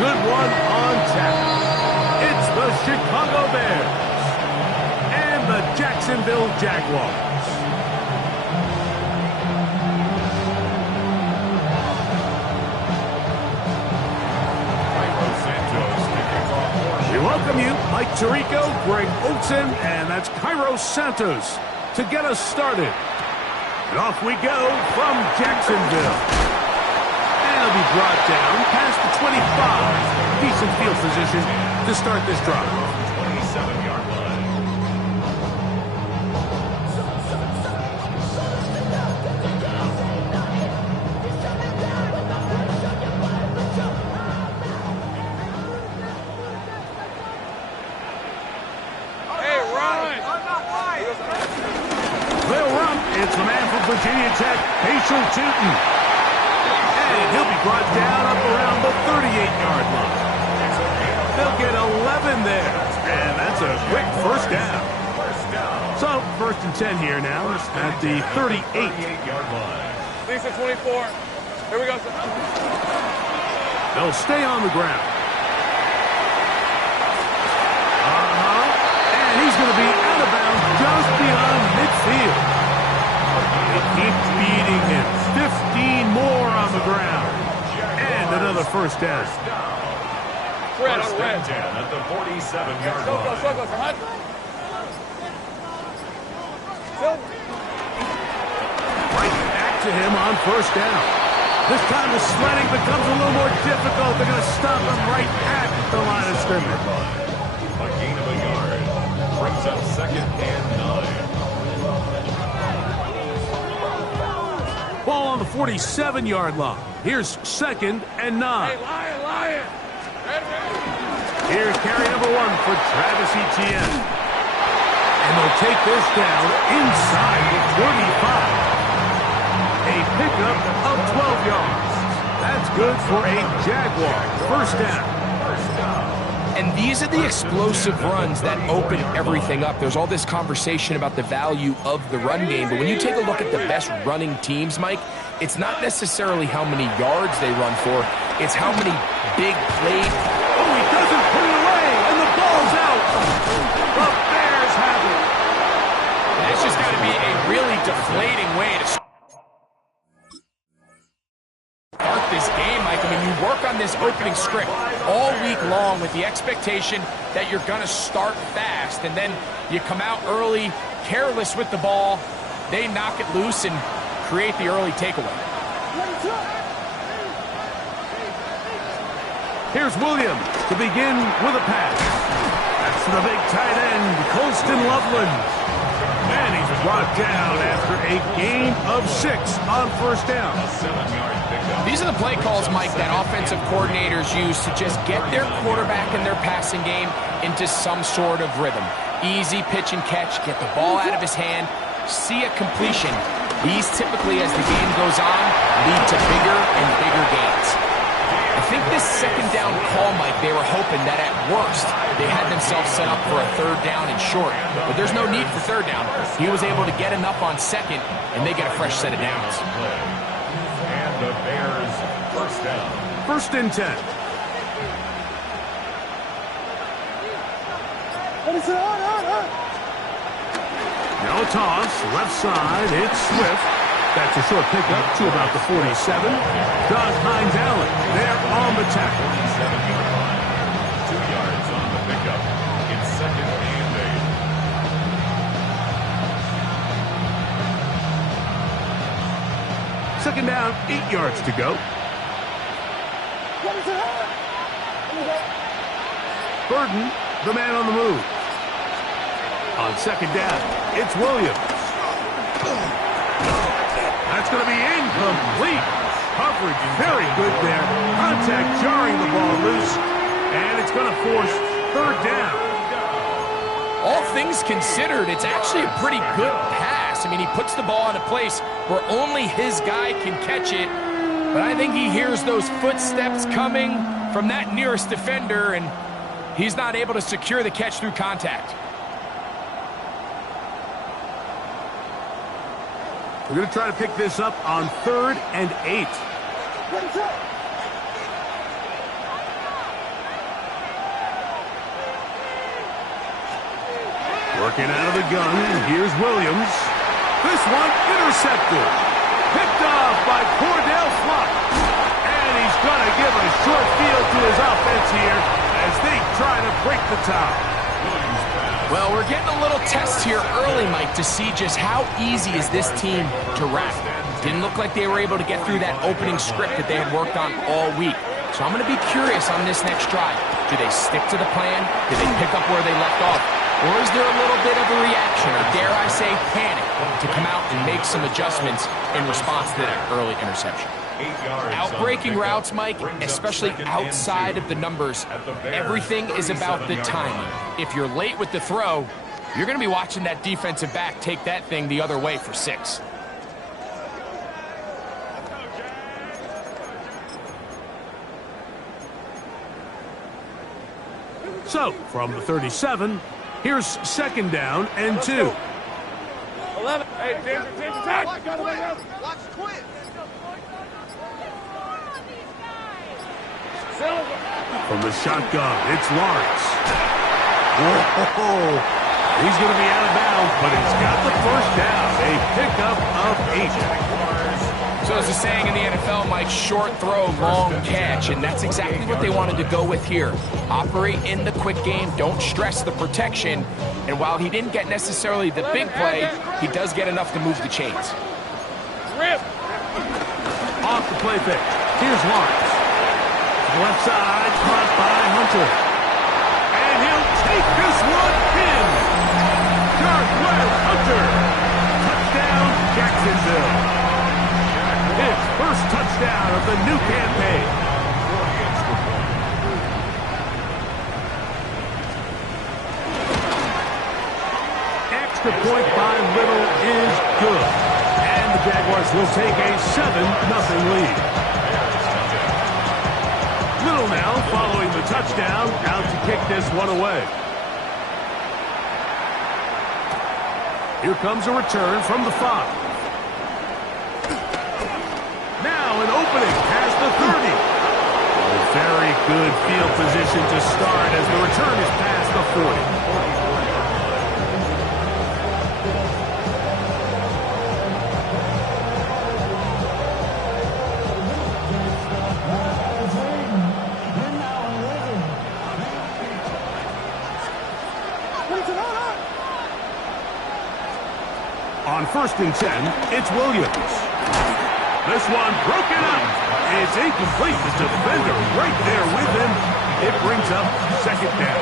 good one on tap. It's the Chicago Bears and the Jacksonville Jaguars. We welcome you, Mike Tirico, Greg Olsen, and that's Cairo Santos to get us started. And off we go from Jacksonville. And it'll be brought down past the 25. Decent field position to start this drive. 27-yard line. It's the man from Virginia Tech, Patriot Tootin. And he'll be brought down up around the 38-yard line. They'll get 11 there. And that's a quick first down. So, first and 10 here now at the 38-yard line. Lisa 24. Here we go. They'll stay on the ground. And he's going to be out of bounds just beyond midfield. They keep beating him. 15 more on the ground. And another first down. First down at the 47-yard line. Right back to him on first down. This time the sledding becomes a little more difficult. They're going to stop him right at the line of scrimmage. A gain of a yard. Brings up second and 9. Ball on the 47-yard line. Here's second and 9. Hey, Lion. Here's carry number 1 for Travis Etienne. And they'll take this down inside the 35. A pickup of 12 yards. That's good for a Jaguar first down. And these are the explosive runs that open everything up. There's all this conversation about the value of the run game, but when you take a look at the best running teams, Mike, it's not necessarily how many yards they run for, it's how many big plays. Oh, he doesn't put it away, and the ball's out. The Bears have it. That's just got to be a really deflating way to start this game, Mike. I mean, you work on this opening script all week long with the expectation that you're going to start fast, and then you come out early, careless with the ball, they knock it loose and create the early takeaway. Here's Williams to begin with a pass. That's the big tight end, Colston Loveland. And he's brought down after a gain of 6 on first down. These are the play calls, Mike, that offensive coordinators use to just get their quarterback and their passing game into some sort of rhythm. Easy pitch and catch, get the ball out of his hand, see a completion. These typically, as the game goes on, lead to bigger and bigger gains. I think this second down call, Mike, they were hoping that at worst they had themselves set up for a third down and short. But there's no need for third down. He was able to get enough on second, and they get a fresh set of downs. And the Bears first down. First and 10. Now a toss, left side, it's Swift. That's a short pickup to about the 47. Josh Hines Allen there on the tackle. 7-yard line. 2 yards on the pickup. It's second and 8. Second down, 8 yards to go. Burden, the man on the move. On second down, it's Williams. That's going to be incomplete. Coverage very good there. Contact jarring the ball loose. And it's going to force third down. All things considered, it's actually a pretty good pass. I mean, he puts the ball in a place where only his guy can catch it. But I think he hears those footsteps coming from that nearest defender, and he's not able to secure the catch through contact. We're going to try to pick this up on 3rd and 8. Working out of the gun, here's Williams. This one intercepted. Picked off by Cordell Flock. And he's going to give a short field to his offense here as they try to break the tie. Well, we're getting a little test here early, Mike, to see just how easy is this team to wrap. Didn't look like they were able to get through that opening script that they had worked on all week. So I'm going to be curious on this next drive. Do they stick to the plan? Do they pick up where they left off? Or is there a little bit of a reaction, or dare I say panic, to come out and make some adjustments in response to that early interception? Outbreaking routes, Mike, especially outside of the numbers, everything is about the timing. If you're late with the throw, you're going to be watching that defensive back take that thing the other way for 6. So, from the 37, here's second down and 2. 11. Hey, James, attack. Watch Quinn. Silver. From the shotgun, it's Lawrence. Whoa! He's going to be out of bounds, but he's got the first down. A pickup of 8. So as a saying in the NFL, Mike, short throw, long catch, and that's exactly what they wanted to go with here. Operate in the quick game, don't stress the protection, and while he didn't get necessarily the big play, he does get enough to move the chains. Rip. Off the play fake. Here's Lawrence. Left side, caught by Hunter. And he'll take this one in. Darkwell Hunter. Touchdown, Jacksonville. His first touchdown of the new campaign. Extra point by Little is good. And the Jaguars will take a 7-0 lead. Little now following the touchdown, out to kick this one away. Here comes a return from the 5. Now an opening past the 30. A very good field position to start as the return is past the 40. On 1st and 10, it's Williams. This one broken up. It's incomplete. The defender right there with him. It brings up second down.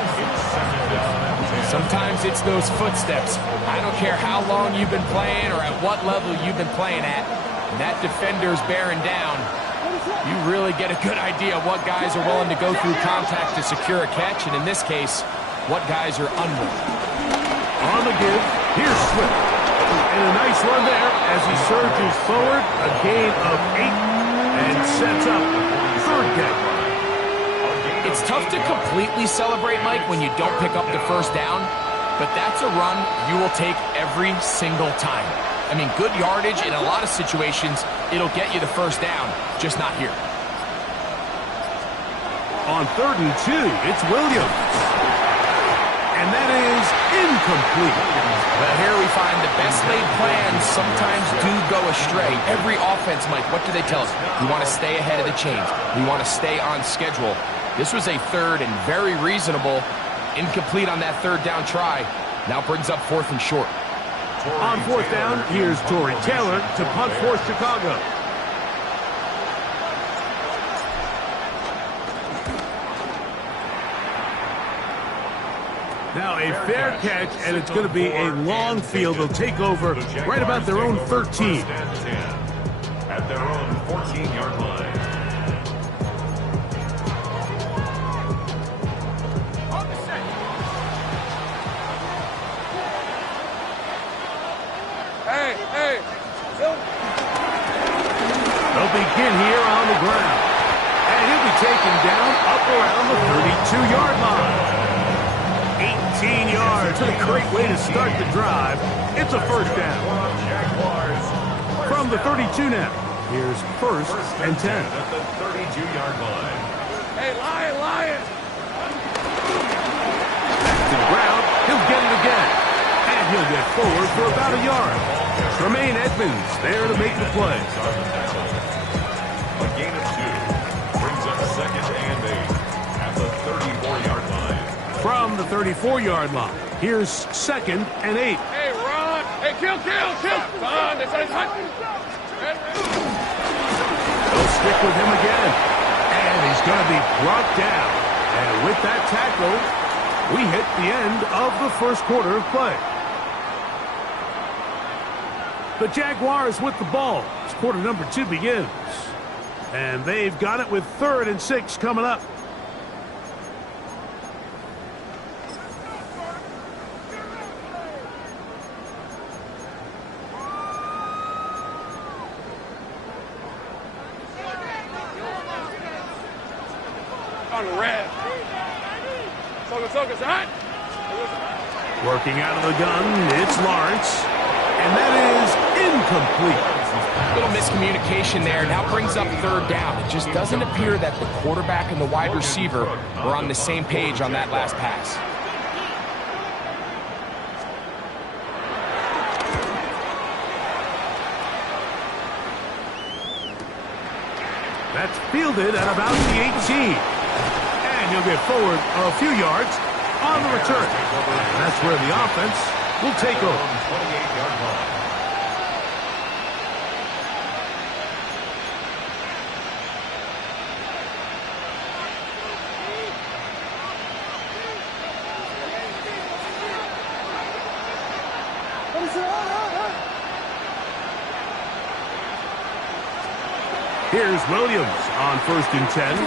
Sometimes it's those footsteps. I don't care how long you've been playing or at what level you've been playing at. When that defender's bearing down, you really get a good idea of what guys are willing to go through contact to secure a catch, and in this case, what guys are unwilling. On the give, here's Swift. And a nice run there as he surges forward, a gain of 8, and sets up third down. It's tough to completely celebrate, Mike, when you don't pick up the first down, but that's a run you will take every single time. I mean, good yardage in a lot of situations, it'll get you the first down, just not here. On 3rd and 2, it's Williams. And that is incomplete. Well, here we find the best laid plans sometimes do go astray. Every offense, Mike, what do they tell us? We want to stay ahead of the chains. We want to stay on schedule. This was a 3rd and very reasonable. Incomplete on that 3rd down try. Now brings up 4th and short. On 4th down, here's Torrey Taylor to punt for Chicago. Now a fair catch, and it's going to be a long field. They'll take over right about their own 13. At their own 14-yard line. Hey. They'll begin here on the ground. And he'll be taken down up around the 32-yard line. 18 yards. A great way to start the drive. It's a first down. From the 32 now, here's 1st and 10. At the 32-yard line. Hey, Lion. Back to the ground. He'll get it again. he'll get forward for about a yard. Tremaine Edmonds there to make the play. A gain of 2 brings up 2nd and 8 at the 34-yard line. From the 34-yard line, here's 2nd and 8. Hey, run. Hey, kill. Run. That's hot. They'll stick with him again. And he's going to be brought down. And with that tackle, we hit the end of the first quarter of play. The Jaguars with the ball as quarter number 2 begins. And they've got it with 3rd and 6 coming up. On the red. Focus, hot. Working out of the gun, it's Lawrence. And that is incomplete. A little miscommunication there. Now brings up 3rd down. It just doesn't appear that the quarterback and the wide receiver were on the same page on that last pass. That's fielded at about the 18. And he'll get forward a few yards on the return. And that's where the offense will take over. 28-yard line. Here's Williams on 1st and 10.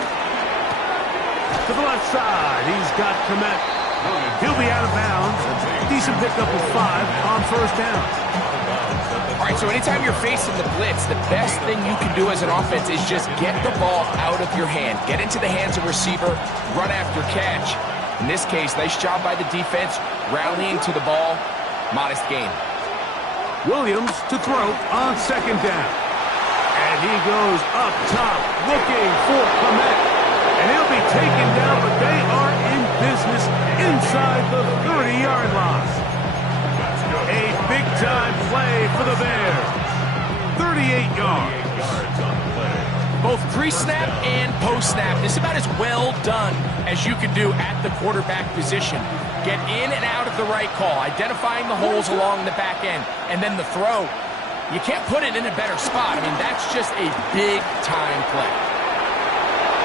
To the left side, he's got Komet. He'll be out of bounds. Decent pickup of 5 on 1st down. All right, so anytime you're facing the blitz, the best thing you can do as an offense is just get the ball out of your hand. Get into the hands of receiver, run after catch. In this case, nice job by the defense, rallying to the ball. Modest gain. Williams to throw on 2nd down. And he goes up top looking for Komet. And he'll be taken down, but they are in business inside the 30-yard line. A big-time play for the Bears. 38 yards. Both pre-snap and post-snap. This is about as well done as you can do at the quarterback position. Get in and out of the right call, identifying the holes along the back end, and then the throw. You can't put it in a better spot. I mean, that's just a big-time play.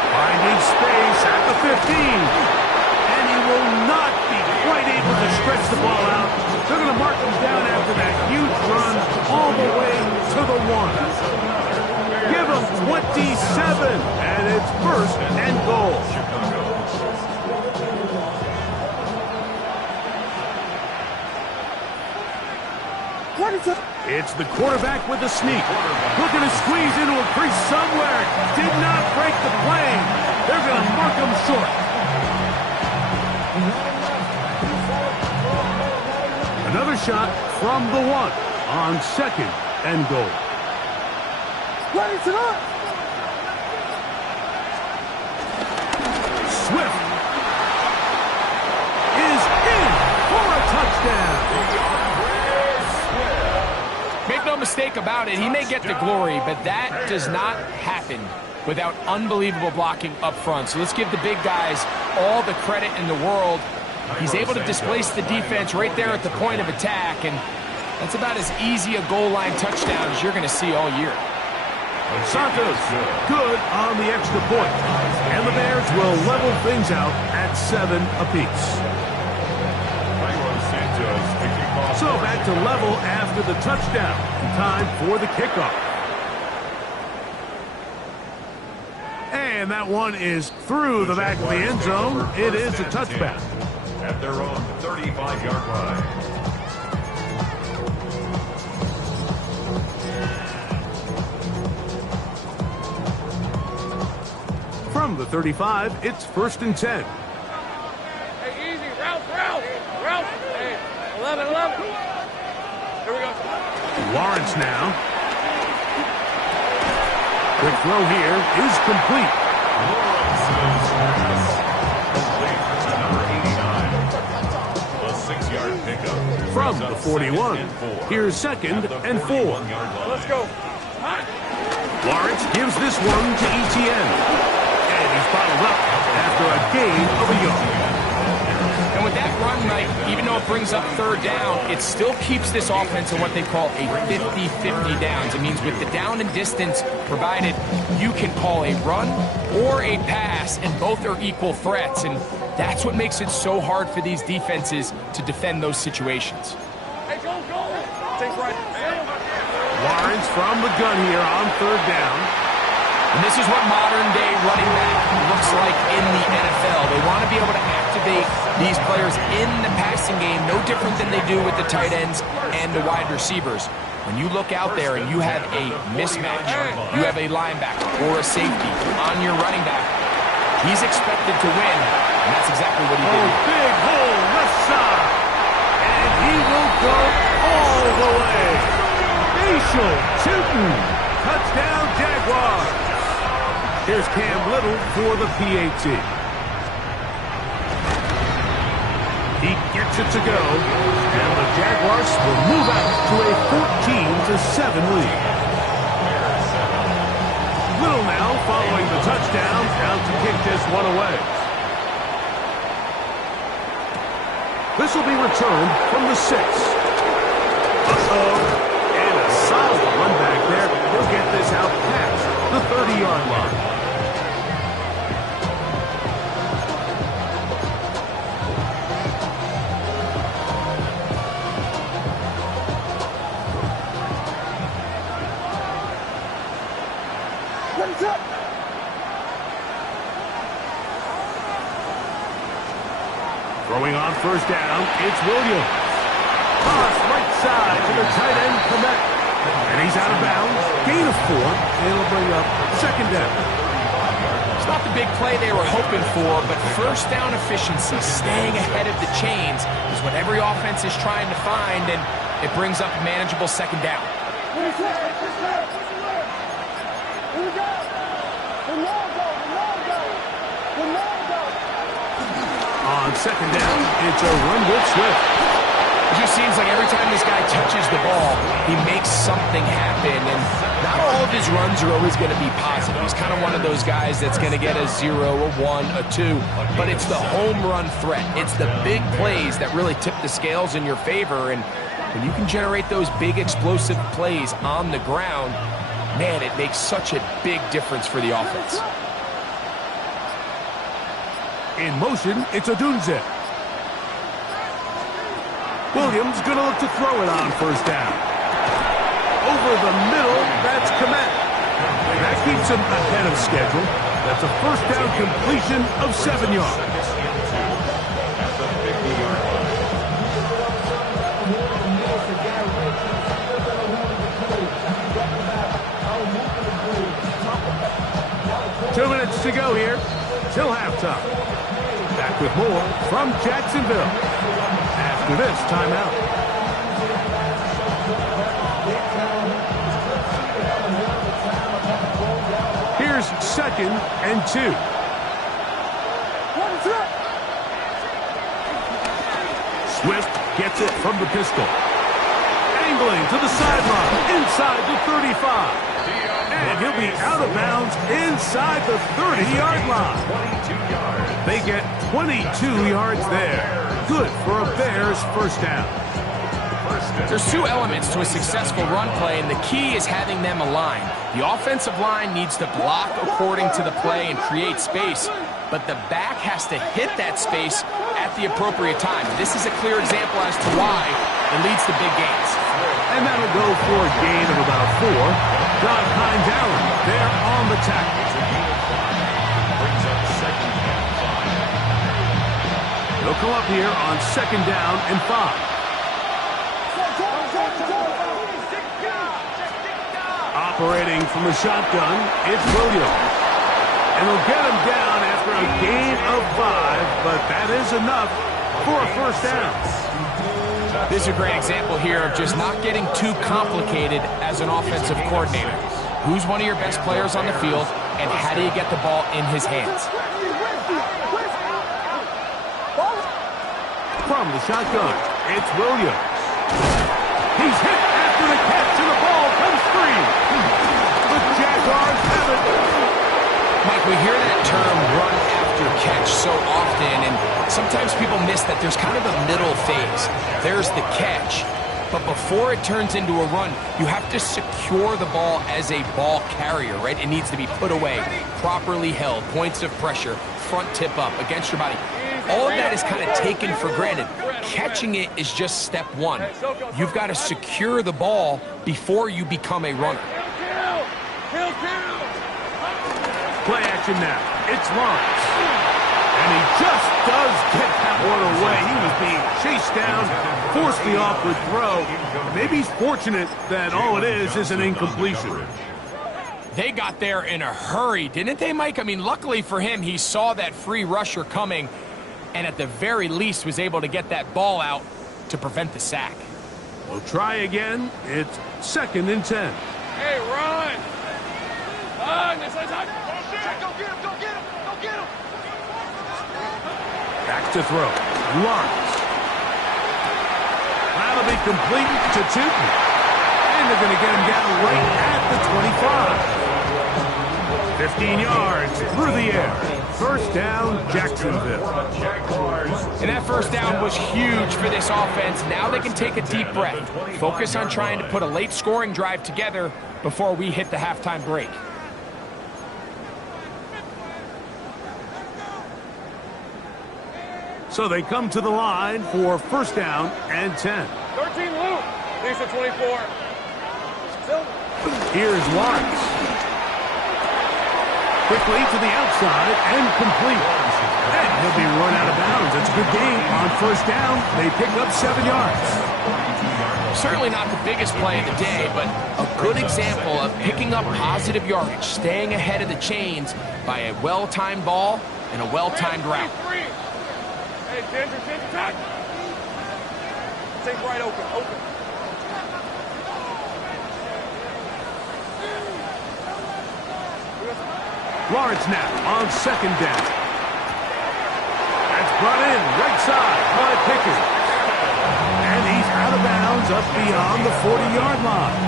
Finding space at the 15. And he will not be quite able to stretch the ball out. They're going to mark him down after that huge run all the way to the 1. Give him 27, and it's 1st and goal. It's the quarterback with the sneak. Looking to squeeze into a crease somewhere. Did not break the plane. They're going to mark him short. Another shot from the 1 on 2nd and goal. Swift is in for a touchdown. Make no mistake about it, he may get the glory, but that does not happen without unbelievable blocking up front. So let's give the big guys all the credit in the world. He's able to displace the defense right there at the point of attack, and that's about as easy a goal line touchdown as you're going to see all year. Santos good on the extra point, and the Bears will level things out at 7 apiece. So back to level after the touchdown. Time for the kickoff. And that one is through the back of the end zone. It is a touchback. At their own 35-yard line. From the 35, it's 1st and 10. Hey, easy. Ralph. Hey, 11. Here we go. Lawrence now. The throw here is complete. Number 89. A 6-yard pickup. from the 41. Here's 2nd and 4. Let's go. Lawrence gives this one to Etienne. And he's bottled up after a gain of a yard. And with that run, Mike, even though it brings up 3rd down, it still keeps this offense in what they call a 50-50 downs. It means with the down and distance provided, you can call a run or a pass, and both are equal threats. And that's what makes it so hard for these defenses to defend those situations. Hey, go. Take right. Lawrence from the gun here on 3rd down. And this is what modern-day running back looks like in the NFL. They want to be able to activate these players in the passing game, no different than they do with the tight ends and the wide receivers. When you look out there and you have a mismatch, you have a linebacker or a safety on your running back, he's expected to win, and that's exactly what he did. Oh, big hole left side. And he will go all the way. Facial shooting. Touchdown, Jaguars. Here's Cam Little for the PAT. He gets it to go, and the Jaguars will move out to a 14-7 lead. Little now following the touchdown, out to kick this one away. This will be returned from the 6. And a solid run back there. He'll get this out past the 30-yard line. Throwing on 1st down, it's Williams. Toss right side to the tight end, Komet. And he's out of bounds. Gain of 4. It'll bring up 2nd down. It's not the big play they were hoping for, but 1st down efficiency, staying ahead of the chains, is what every offense is trying to find, and it brings up a manageable 2nd down. On 2nd down, it's a run with Swift. It just seems like every time this guy touches the ball, he makes something happen, and not all of his runs are always going to be positive. He's kind of one of those guys that's going to get a 0, a 1, a 2, but it's the home run threat. It's the big plays that really tip the scales in your favor, and when you can generate those big explosive plays on the ground, man, it makes such a big difference for the offense. In motion, it's Odunze. Williams going to look to throw it on 1st down. Over the middle, that's Komet. That keeps him ahead of schedule. That's a 1st down completion of 7 yards. At the 50-yard line. 2 minutes to go here till halftime. Back with more from Jacksonville after this timeout. Here's 2nd and 2. Swift gets it from the pistol. Angling to the sideline, inside the 35. And he'll be out of bounds inside the 30-yard line. They get 22 yards there. Good for a Bears 1st down. There's 2 elements to a successful run play, and the key is having them aligned. The offensive line needs to block according to the play and create space, but the back has to hit that space at the appropriate time. This is a clear example as to why it leads to big gains. And that'll go for a gain of about 4. John Hines Allen there on the tackle. Brings up 2nd and 5. He'll come up here on 2nd down and 5. Operating from the shotgun, it's Williams. And they'll get him down after a gain of 5, but that is enough for a 1st down. This is a great example here of just not getting too complicated as an offensive coordinator. Who's one of your best players on the field, and how do you get the ball in his hands? From the shotgun, it's Williams. He's hit after the catch, and the ball comes free. The Jaguars have it. Mike, we hear that term run after catch so often, and sometimes people miss that there's kind of a middle phase. There's the catch, but before it turns into a run, you have to secure the ball as a ball carrier, right? It needs to be put away, properly held, points of pressure, front tip up against your body. All of that is kind of taken for granted. Catching it is just step one. You've got to secure the ball before you become a runner. Play action now. It's Lawrence. And he just does get that one away. He was being chased down, forced the awkward throw. Maybe he's fortunate that all it is an incompletion. They got there in a hurry, didn't they, Mike? I mean, luckily for him, he saw that free rusher coming, and at the very least was able to get that ball out to prevent the sack. We'll try again. It's 2nd and 10. Hey, run! Run! This is hot. Go get him! Go get him! Go get him! Back to throw. Lawrence. That'll be complete to Tootin. And they're going to get him down right at the 25. 15 yards through the air. First down, Jacksonville. And that first down was huge for this offense. Now they can take a deep breath. Focus on trying to put a late scoring drive together before we hit the halftime break. So they come to the line for first down and 10. 13 Luke. Lisa 24. Here's Lawrence. Quickly to the outside and complete. And he'll be run out of bounds. It's a good game on first down. They pick up 7 yards. Certainly not the biggest play of the day, but a good example of picking up positive yardage, staying ahead of the chains by a well-timed ball and a well-timed route. Hey, Ginger, attack. Stay right open. Lawrence now on second down. That's brought in right side by Pickett. And he's out of bounds up beyond the 40-yard line.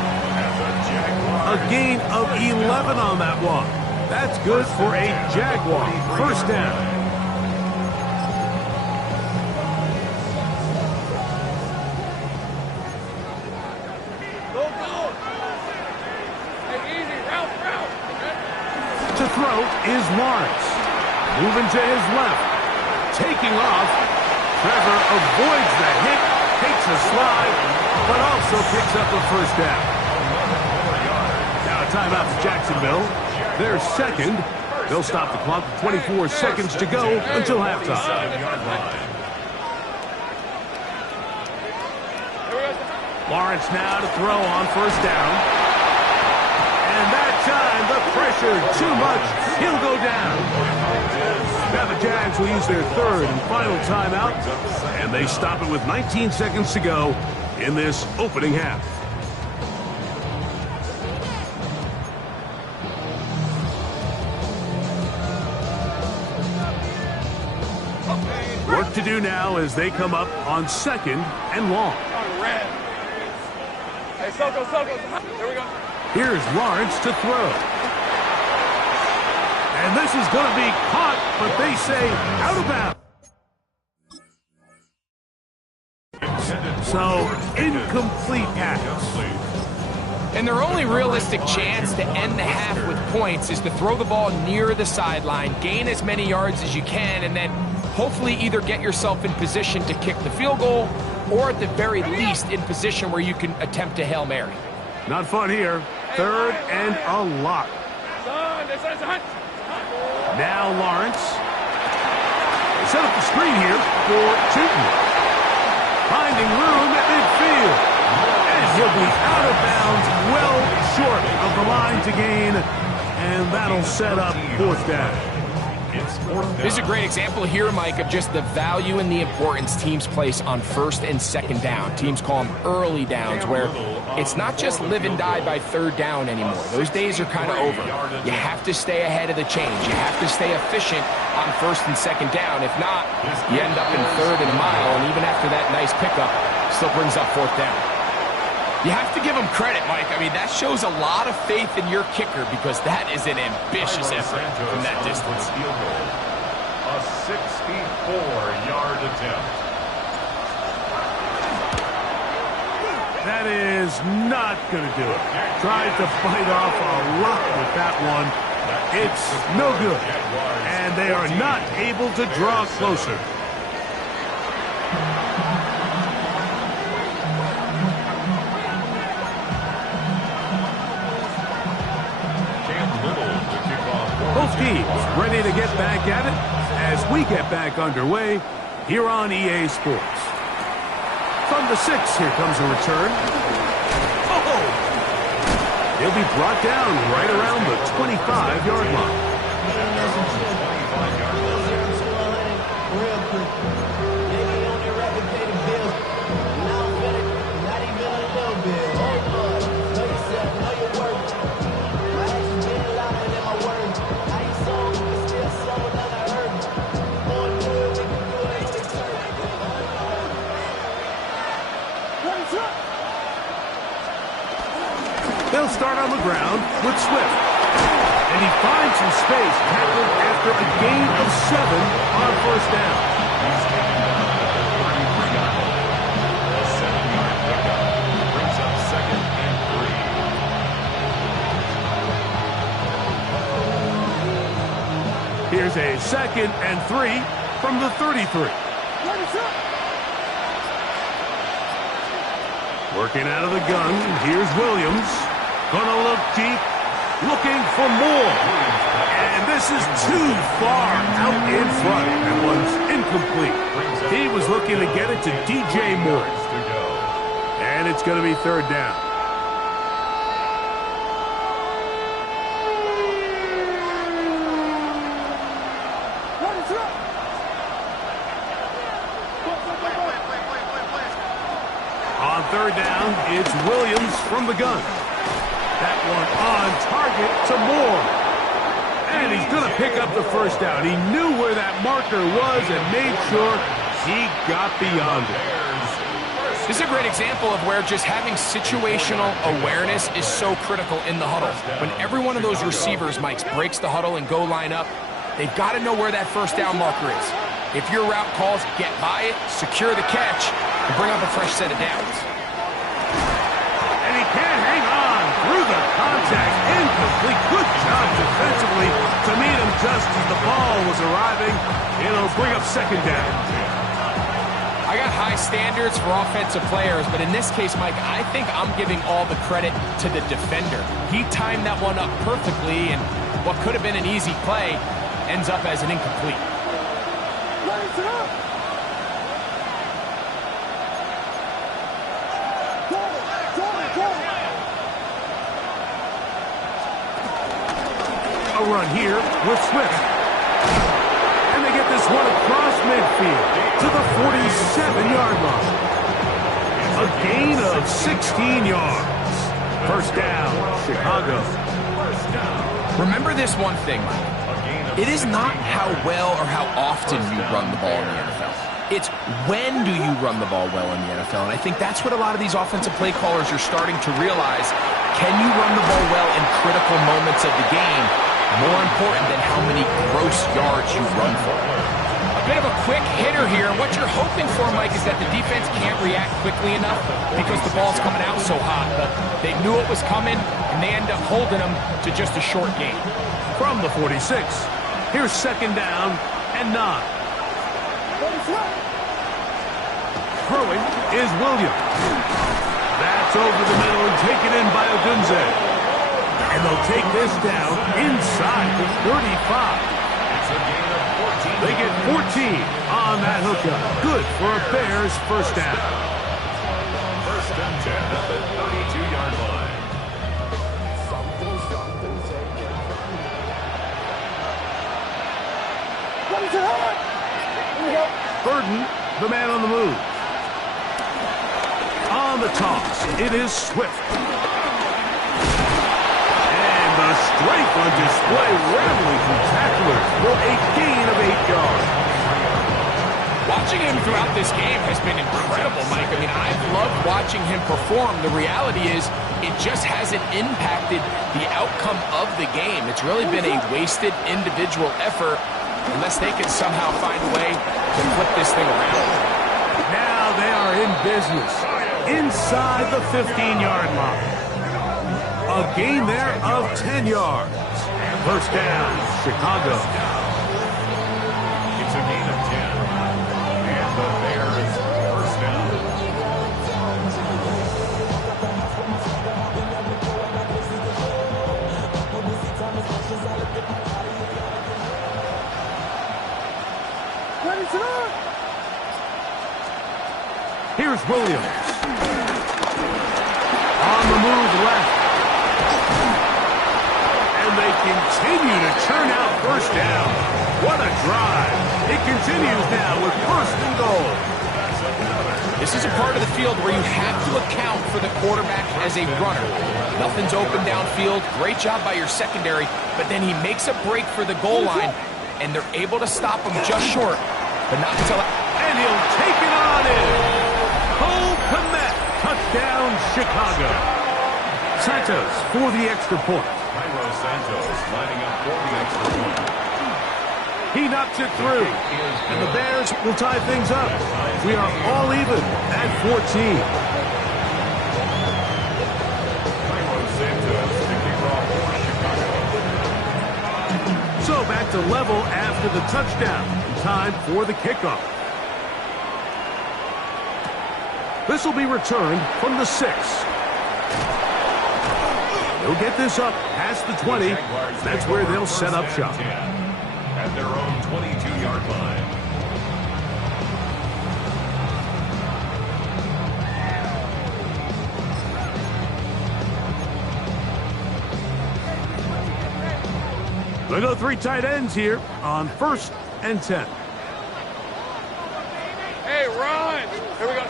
A gain of 11 on that one. That's good for a Jaguar first down. To throw is Lawrence. Moving to his left. Taking off. Trevor avoids the hit, takes a slide, but also picks up a first down. Now a timeout for Jacksonville. They're second. They'll stop the clock with 24 seconds to go until halftime. Lawrence now to throw on first down. And that time, the pressure too much. He'll go down. Now the Jags will use their third and final timeout, and they stop it with 19 seconds to go in this opening half. Work to do now as they come up on second and long. Hey, Soko. There we go. Here's Lawrence to throw. And this is going to be caught, but they say out of bounds. So, incomplete pass. And their only realistic chance to end the half with points is to throw the ball near the sideline, gain as many yards as you can, and then hopefully either get yourself in position to kick the field goal or at the very least in position where you can attempt a Hail Mary. Not fun here. Third and a lot. Now Lawrence. They set up the screen here for Tootin. Finding room at midfield. And he'll be out of bounds, well short of the line to gain. And that'll set up fourth down. This is a great example here, Mike, of just the value and the importance teams place on first and second down. Teams call them early downs, where it's not just live and die by third down anymore. Those days are kind of over. You have to stay ahead of the change. You have to stay efficient on first and second down. If not, you end up in third and a mile, and even after that nice nice pickup. Still brings up 4th down. You have to give him credit, Mike. I mean, that shows a lot of faith in your kicker because that is an ambitious effort from that distance. A 64-yard attempt. That is not going to do it. Tried to fight off a lot with that one. It's no good. And they are not able to draw closer. Both teams ready to get back at it as we get back underway here on EA Sports. From the 6, here comes a return. Oh! He'll be brought down right around the 25-yard line. They'll start on the ground with Swift. And he finds some space, tackled after a gain of 7 on 1st down. He's taken down at the 33-yard line. A 7-yard pickup brings up 2nd and 3. Here's a 2nd and 3 from the 33. Working out of the gun, here's Williams. Gonna look deep, looking for more. And this is too far out in front. That one's incomplete. He was looking to get it to DJ Moore. And it's going to be 3rd down. On 3rd down, it's Williams from the gun. That one on target to Moore. And he's going to pick up the 1st down. He knew where that marker was and made sure he got beyond it. This is a great example of where just having situational awareness is so critical in the huddle. When every one of those receivers, Mike, breaks the huddle and go line up, they've got to know where that 1st down marker is. If your route calls, get by it, secure the catch, and bring up a fresh set of downs. And he can't hang on through the contact. Incomplete. Good job defensively to meet him just as the ball was arriving. It'll bring up 2nd down. I got high standards for offensive players, but in this case, Mike, I think I'm giving all the credit to the defender. He timed that one up perfectly, and what could have been an easy play ends up as an incomplete. A run here with Swift. And they get this one across midfield to the 47-yard line. A gain of 16 yards. 1st down, Chicago. Remember this one thing, Mike. It is not how well or how often you run the ball in the NFL. It's when do you run the ball well in the NFL. And I think that's what a lot of these offensive play callers are starting to realize. Can you run the ball well in critical moments of the game? More important than how many gross yards you run for. A bit of a quick hitter here. What you're hoping for, Mike, is that the defense can't react quickly enough because the ball's coming out so hot. But they knew it was coming, and they end up holding them to just a short gain. From the 46, here's 2nd down and 9. Throwing is Williams. That's over the middle and taken in by Odunze. And they'll take this down inside the 35. It's a gain of 14. They get 14 on that hookup. Good for a Bears 1st down. 1st and 10 at the 32-yard line. Burden, the man on the move. On the toss, it is Swift. The strength on display, rattling through tacklers for a gain of 8 yards. Watching him throughout this game has been incredible, Mike. I mean, I've loved watching him perform. The reality is it just hasn't impacted the outcome of the game. It's really been a wasted individual effort unless they can somehow find a way to flip this thing around. Now they are in business inside the 15-yard line. A gain there of 10 yards. First down, Chicago. It's a gain of 10. And the Bears first down. Here's Williams. On the move left. And they continue to churn out first down. What a drive. It continues now with first and goal. This is a part of the field where you have to account for the quarterback as a runner. Nothing's open downfield. Great job by your secondary, but then he makes a break for the goal line, and they're able to stop him just short, but not until... And he'll take it on in. Cole Kmet, touchdown Chicago. Santos for the extra point. Cairo Santos lining up for the extra point. He knocks it through, and the Bears will tie things up. We are all even at 14. Cairo Santos to kick off for Chicago. So back to level after the touchdown. Time for the kickoff. This will be returned from the 6. They'll get this up past the 20. That's where they'll set up shop. At their own 22-yard line. They go 3 tight ends here on 1st and 10. Hey, run! Here we go.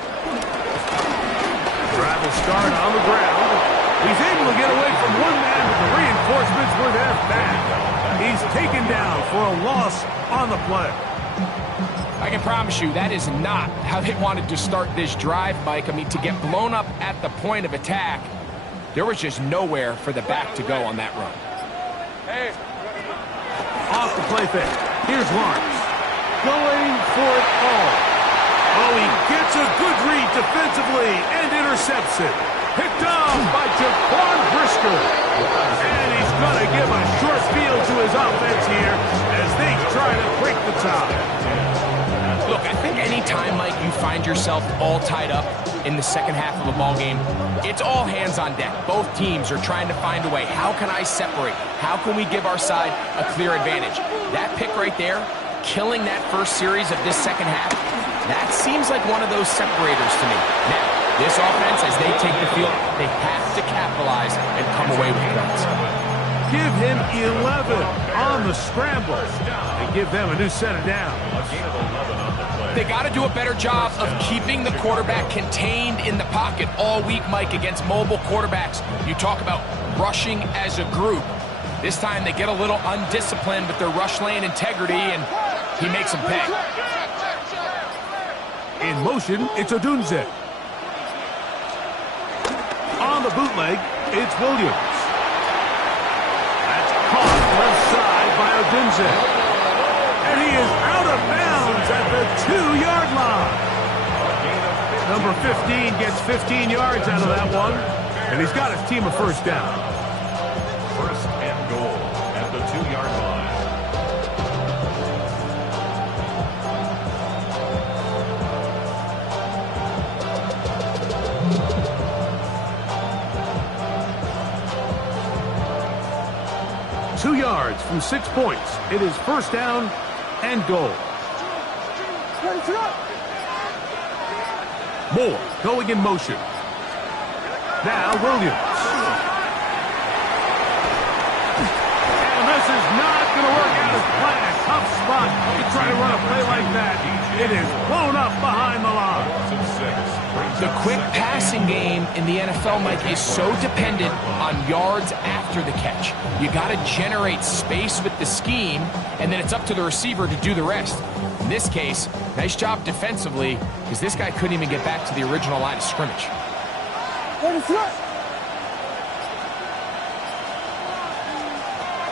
Drive will start on the ground. He's able to get away from one man, but the reinforcements were there fast. He's taken down for a loss on the play. I can promise you that is not how they wanted to start this drive, Mike. I mean, to get blown up at the point of attack, there was just nowhere for the back to go on that run. Hey. Off the play fake. Here's Lawrence. Going for it all. Oh, he gets a good read defensively and intercepts it. Picked off by Jaquan Brisker. And he's going to give a short field to his offense here as they try to break the tie. Look, I think any time, Mike, you find yourself all tied up in the second half of a ball game, it's all hands on deck. Both teams are trying to find a way. How can I separate? How can we give our side a clear advantage? That pick right there, killing that first series of this second half, that seems like one of those separators to me. Now, this offense, as they take the field, they have to capitalize and come away with points. Give him 11 on the scramble and give them a new set of downs. They got to do a better job of keeping the quarterback contained in the pocket all week, Mike, against mobile quarterbacks. You talk about rushing as a group. This time they get a little undisciplined with their rush lane integrity, and he makes them pay. In motion, it's Odunze. On the bootleg, it's Williams. That's caught left side by Odunze. And he is out of bounds at the 2-yard line. Number 15 gets 15 yards out of that one. And he's got his team a first down. First and goal at the 2-yard line. Two yards from 6 points. It is first down and goal. Moore going in motion. Now Williams. And this is not going to work out as planned. Tough spot to try to run a play like that. It is blown up behind the line. The quick passing game in the NFL, Mike, is so dependent on yards after the catch. You got to generate space with the scheme, and then it's up to the receiver to do the rest. In this case, nice job defensively, because this guy couldn't even get back to the original line of scrimmage.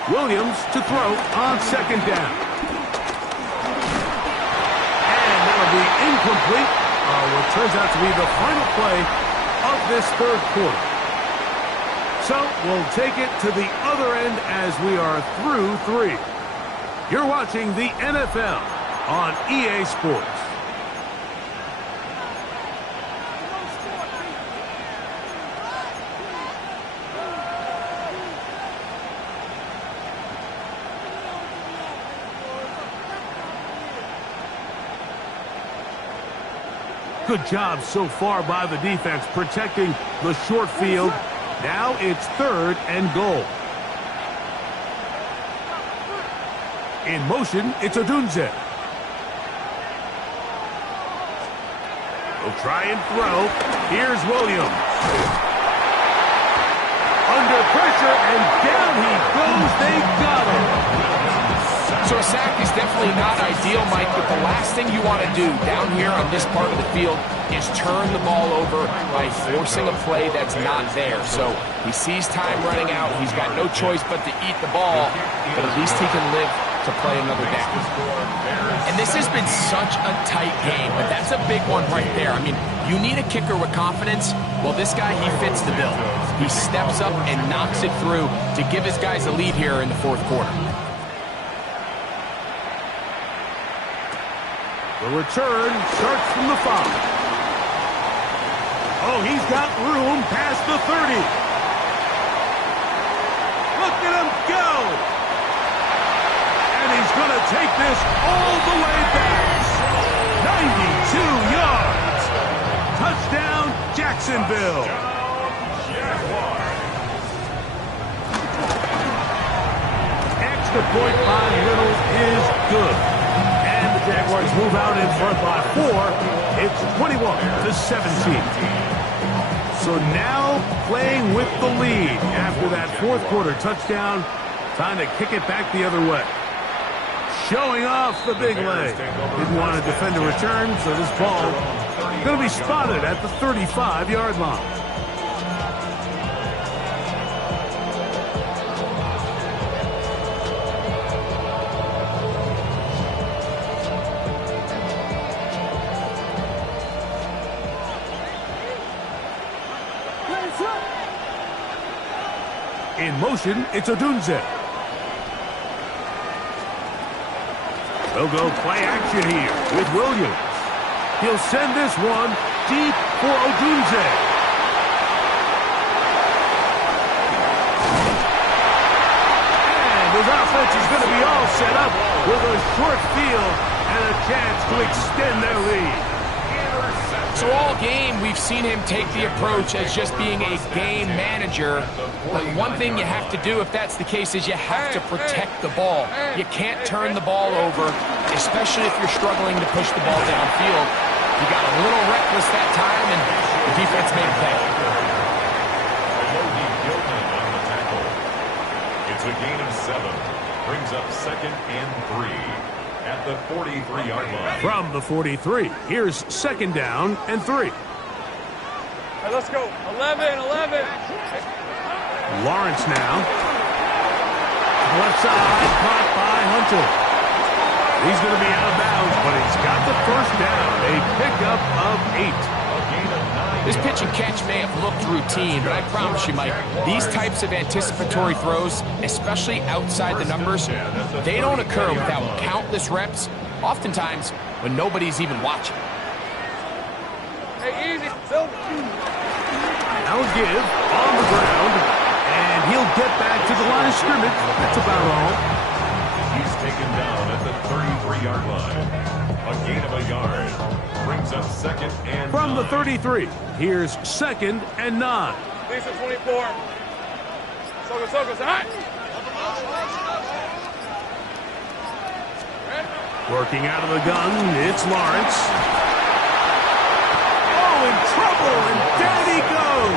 Williams to throw on second down. And that'll be incomplete. What turns out to be the final play of this third quarter. So we'll take it to the other end as we are through 3. You're watching the NFL on EA Sports. Good job so far by the defense protecting the short field. Now it's 3rd and goal. In motion, it's Odunze. He'll try and throw. Here's Williams. Under pressure, and down he goes. They got him. So a sack is definitely not ideal, Mike, but the last thing you want to do down here on this part of the field is turn the ball over by forcing a play that's not there. So he sees time running out. He's got no choice but to eat the ball, but at least he can live to play another down. And this has been such a tight game, but that's a big one right there. I mean, you need a kicker with confidence. Well, this guy, he fits the bill. He steps up and knocks it through to give his guys a lead here in the 4th quarter. The return starts from the 5. Oh, he's got room past the 30. Look at him go. And he's going to take this all the way back. 92 yards. Touchdown, Jacksonville. Extra point by Little is good. Jaguars move out in front by 4. It's 21-17. So now playing with the lead after that 4th quarter touchdown. Time to kick it back the other way. Showing off the big leg. Didn't want to defend a return, so this ball going to be spotted at the 35-yard line. In motion, it's Odunze. They'll go play action here with Williams. He'll send this one deep for Odunze. And his offense is going to be all set up with a short field and a chance to extend their lead. So all game, we've seen him take the approach as just being a game manager. But one thing you have to do if that's the case is you have to protect the ball. You can't turn the ball over, especially if you're struggling to push the ball downfield. You got a little reckless that time, and the defense made a play. It's a gain of 7. Brings up 2nd and 3. At the 43-yard line. From the 43, here's 2nd down and 3. Hey, let's go. 11. Lawrence now. Left side, caught by Hunter. He's going to be out of bounds, but he's got the 1st down. A pickup of 8. This pitch and catch may have looked routine, but I promise you, Mike, these types of anticipatory throws, especially outside the numbers, they don't occur without countless reps, oftentimes when nobody's even watching. Hey, easy. Now give on the ground, and he'll get back to the line of scrimmage. That's about all. He's taken down at the 33-yard line. A gain of a yard. Brings up 2nd and 9. From the 33, here's 2nd and 9. Lisa 24. Soga, hot. Ready? Working out of the gun, it's Lawrence. Oh, in trouble, and down he goes.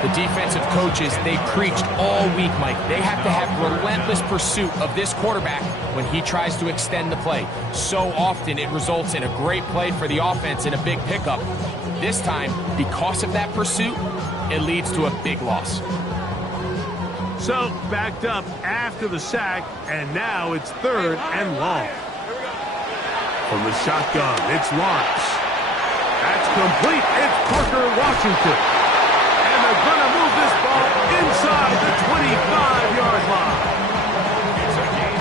The defensive coaches, they preached all week, Mike. They have to have relentless pursuit of this quarterback when he tries to extend the play. So often it results in a great play for the offense and a big pickup. This time, because of that pursuit, it leads to a big loss. So, backed up after the sack, and now it's 3rd and long. From the shotgun, it's Lawrence. That's complete. It's Parker Washington. And they're going to move this ball inside the 25-yard line.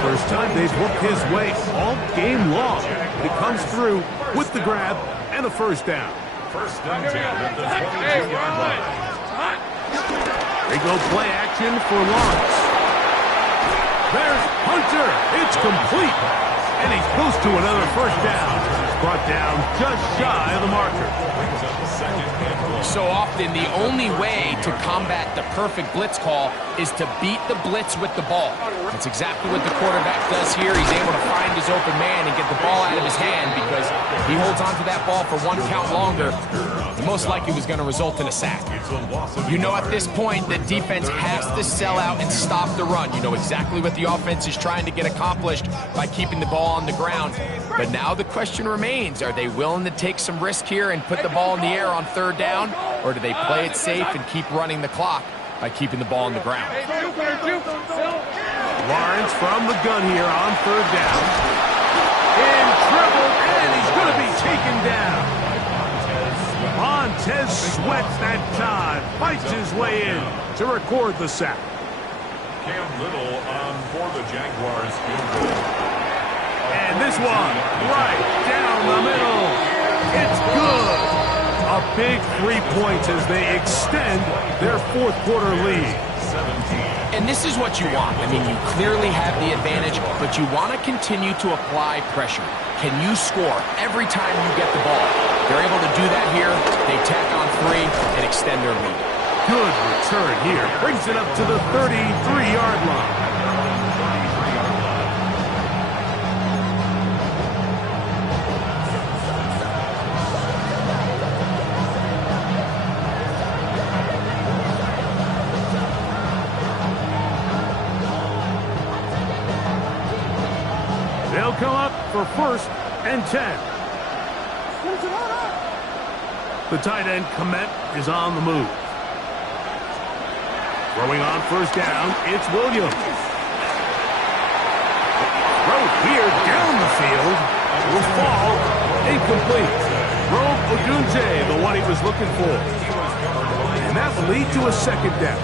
First time they've worked his way all game long. It comes through with the grab and a first down. First and 10 at the 22-yard line. They go play action for Lawrence. There's Hunter. It's complete. And he's close to another first down. He's brought down just shy of the marker. So often, the only way to combat the perfect blitz call is to beat the blitz with the ball. That's exactly what the quarterback does here. He's able to find his open man and get the ball out of his hand because he holds on to that ball for one count longer. It most likely was going to result in a sack. You know at this point the defense has to sell out and stop the run. You know exactly what the offense is trying to get accomplished by keeping the ball on the ground. But now the question remains, are they willing to take some risk here and put the ball in the air on 3rd down? Or do they play it safe and keep running the clock by keeping the ball on the ground? Lawrence from the gun here on 3rd down. In trouble, and he's going to be taken down. Montez sweats that time, fights his way in to record the sack. Cam Little on for the Jaguars field goal. And this one, right down the middle. It's good. A big 3 points as they extend their 4th quarter lead. 17. And this is what you want. I mean, you clearly have the advantage, but you want to continue to apply pressure. Can you score every time you get the ball? They're able to do that here. They tack on 3 and extend their lead. Good return here. Brings it up to the 33-yard line. They'll come up for 1st and 10. The tight end, Komet, is on the move. Throwing on 1st down, it's Williams. Throw here down the field. Will fall. Incomplete. Rome Odunze, the one he was looking for. And that will lead to a 2nd down.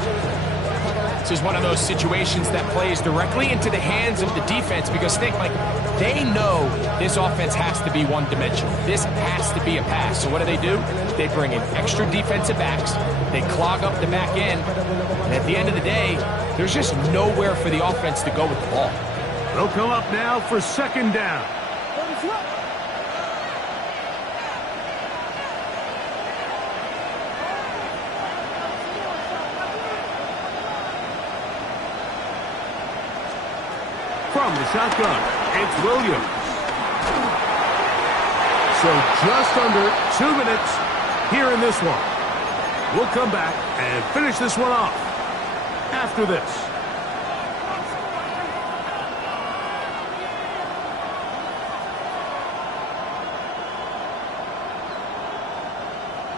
This is one of those situations that plays directly into the hands of the defense because think, like, they know this offense has to be one-dimensional. This has to be a pass. So what do? They bring in extra defensive backs. They clog up the back end. And at the end of the day, there's just nowhere for the offense to go with the ball. They'll come up now for 2nd down. From the shotgun, it's Williams. So just under 2 minutes here in this one. We'll come back and finish this one off after this.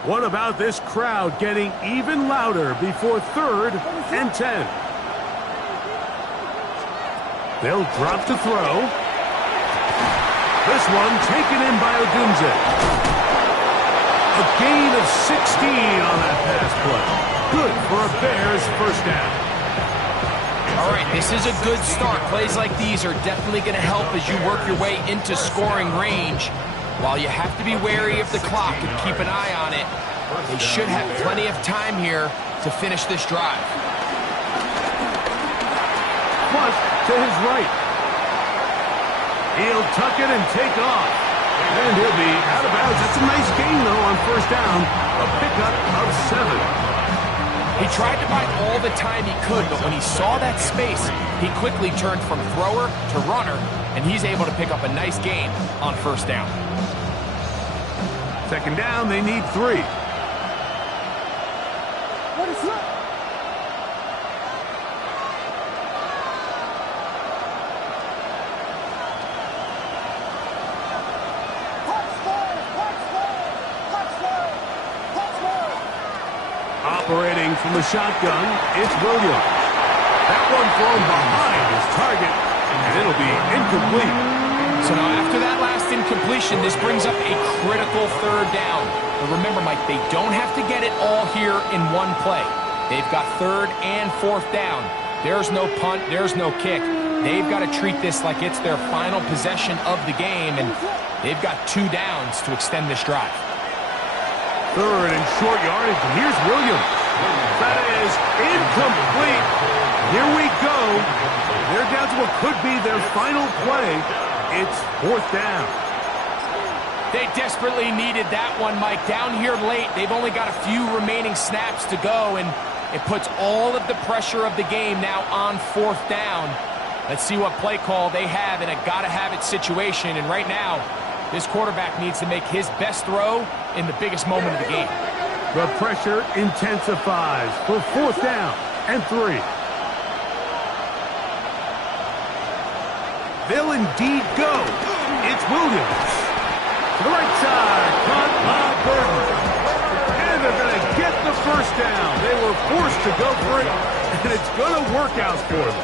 What about this crowd getting even louder before 3rd and 10? They'll drop to throw. This one taken in by Odunze. A gain of 16 on that pass play. Good for a Bears 1st down. All right, this is a good start. Plays like these are definitely going to help as you work your way into scoring range. While you have to be wary of the clock and keep an eye on it, they should have plenty of time here to finish this drive. Plus, to his right. He'll tuck it and take off. And he'll be out of bounds. That's a nice gain, though, on 1st down. A pickup of 7. He tried to buy all the time he could, but when he saw that space, he quickly turned from thrower to runner, and he's able to pick up a nice gain on 1st down. Second down, they need 3. Operating from the shotgun, it's Williams. That one thrown behind his target, and it'll be incomplete. So now after that last incompletion, this brings up a critical third down. But remember, Mike, they don't have to get it all here in one play. They've got third and fourth down. There's no punt, there's no kick. They've got to treat this like it's their final possession of the game, and they've got 2 downs to extend this drive. Third and short yardage, and here's Williams. That is incomplete. Here we go. They're down to what could be their final play. It's fourth down. They desperately needed that one, Mike. Down here late, they've only got a few remaining snaps to go, and it puts all of the pressure of the game now on fourth down. Let's see what play call they have in a gotta-have-it situation, and right now, this quarterback needs to make his best throw in the biggest moment of the game. The pressure intensifies for fourth down and 3. They'll indeed go. It's Williams. To the right side, caught by Burton. And they're going to get the first down. They were forced to go for it, and it's going to work out for them.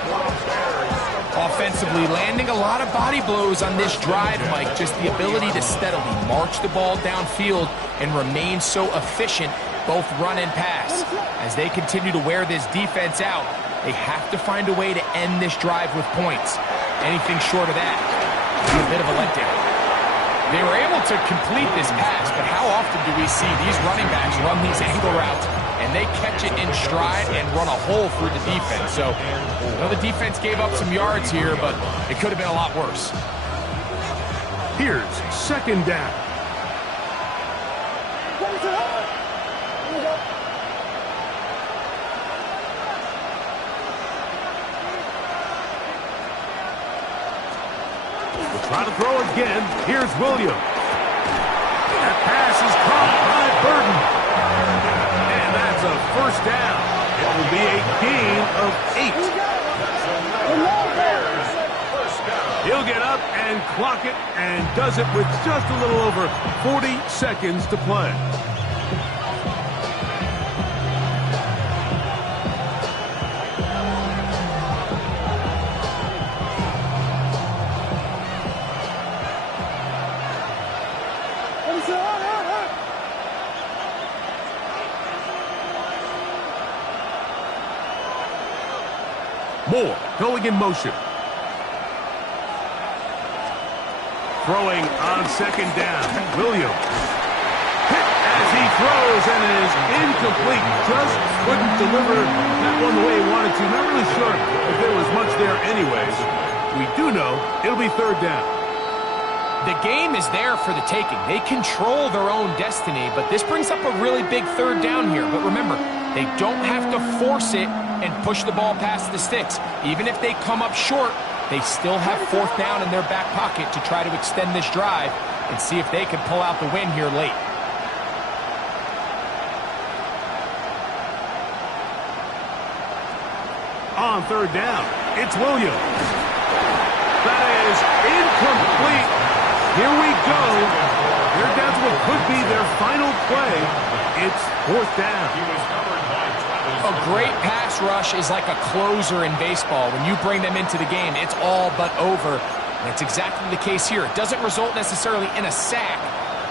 Offensively, landing a lot of body blows on this drive, Mike. Just the ability to steadily march the ball downfield and remain so efficient, both run and pass. As they continue to wear this defense out, they have to find a way to end this drive with points. Anything short of that would be a bit of a letdown. They were able to complete this pass, but how often do we see these running backs run these angle routes and they catch it in stride and run a hole through the defense? So, the defense gave up some yards here, but it could have been a lot worse. Here's second down. Try to throw again. Here's Williams. That pass is caught by Burton. And that's a first down. It will be a gain of 8. He'll get up and clock it and does it with just a little over 40 seconds to play. Moore going in motion. Throwing on second down. Williams. Hit as he throws and is incomplete. Just couldn't deliver that one the way he wanted to. Not really sure if there was much there anyways. We do know it'll be third down. The game is there for the taking. They control their own destiny, but this brings up a really big third down here. But remember, they don't have to force it and push the ball past the sticks. Even if they come up short, they still have fourth down in their back pocket to try to extend this drive and see if they can pull out the win here late. On third down, it's Williams. That is incomplete. Here we go. They're down to what could be their final play. It's fourth down. A great pass rush is like a closer in baseball. When you bring them into the game, it's all but over. And it's exactly the case here. It doesn't result necessarily in a sack,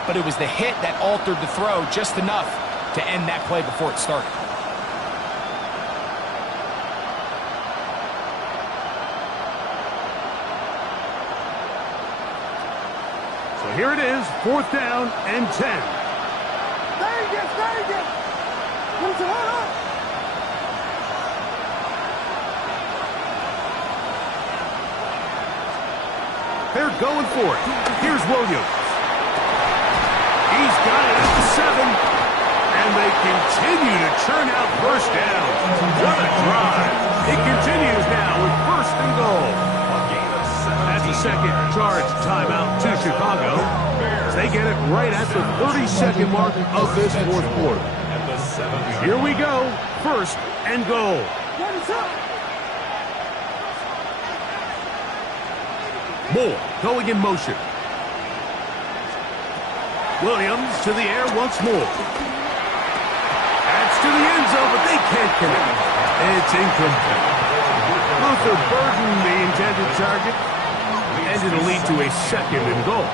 but it was the hit that altered the throw just enough to end that play before it started. So here it is, fourth down and 10. They're going for it. Here's Williams. He's got it at the 7. And they continue to churn out first downs. What a drive. It continues now with first and goal. That's a second charge timeout to Chicago. They get it right at the 30-second mark of this fourth quarter. At the 7-yard Here we go. First and goal. Moore going in motion. Williams to the air once more. That's to the end zone, but they can't connect. It's incomplete. Luther Burden, the intended target, and it'll lead to a second and goal.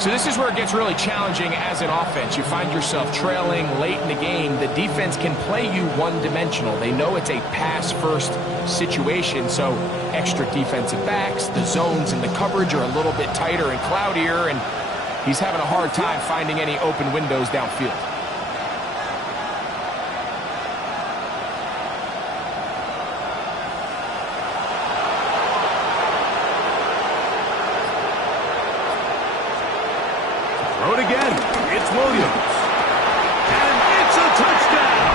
So this is where it gets really challenging as an offense. You find yourself trailing late in the game. The defense can play you one-dimensional. They know it's a pass-first situation, so extra defensive backs, the zones and the coverage are a little bit tighter and cloudier, and he's having a hard time finding any open windows downfield. Throw it again. It's Williams. And it's a touchdown.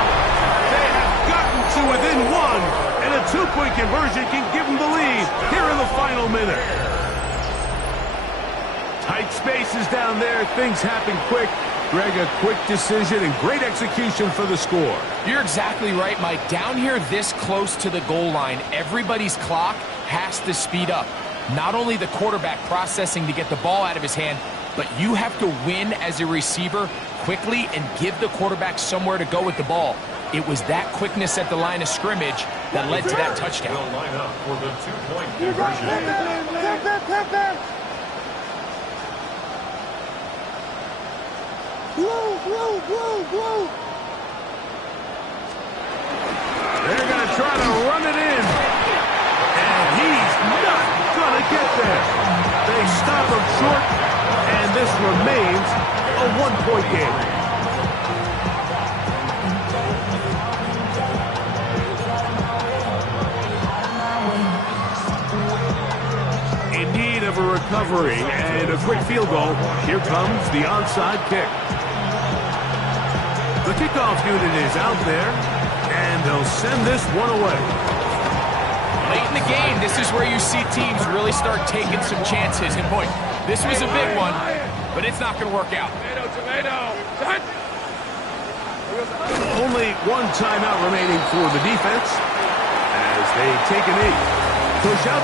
They have gotten to within one, and a two-point conversion can give them the lead here in the final minute. Tight spaces down there. Things happen quick. Greg, a quick decision and great execution for the score. You're exactly right, Mike. Down here this close to the goal line, everybody's clock has to speed up. Not only the quarterback processing to get the ball out of his hand, but you have to win as a receiver quickly and give the quarterback somewhere to go with the ball. It was that quickness at the line of scrimmage that led to that touchdown. will line up for the two-point conversion. They're going to try to run it in. And he's not going to get there. They stop him short, and this remains a one-point game. In need of a recovery and a quick field goal, here comes the onside kick. The kickoff unit is out there, and they'll send this one away. Late in the game, this is where you see teams really start taking some chances. And boy, this was a big one, but it's not going to work out. Tomato. Touch. Only one timeout remaining for the defense as they take a knee. Push out the